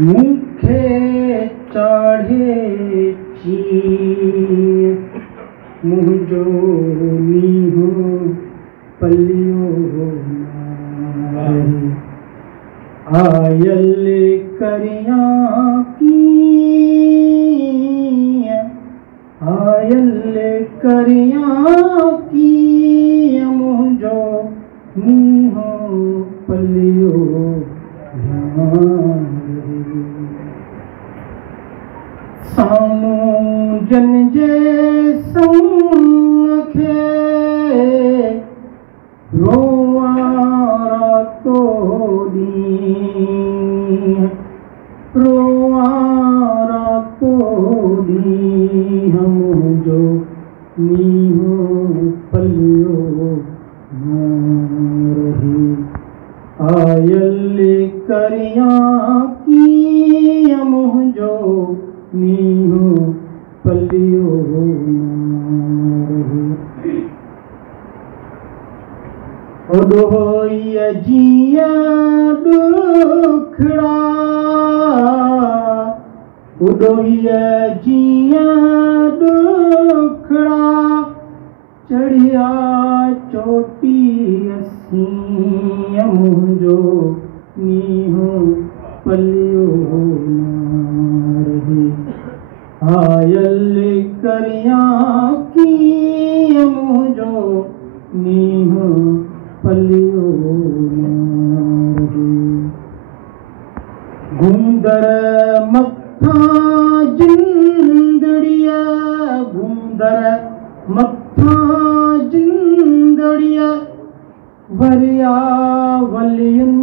मुखे चाढ़े ची मुझो नीहो पलियो आयल करिया की आयल करिया की मुझो नीहो पलियो सामू जन जे संग खे रोवारा तो दी रोवारा तो दी हम जो नीहो पलियो रही आयल करिया की मुझो नीहो पलियो ओडोय जिया दुखड़ा ओडोय जिया दुखड़ा चढ़िया चोटी असी मुझो नीहो पलियो रही आयल करिया की मुझो नीहो पलियो गुंदर मत्था जिंदड़िया गुंदर मत्था जिंदड़िया वरिया वलियन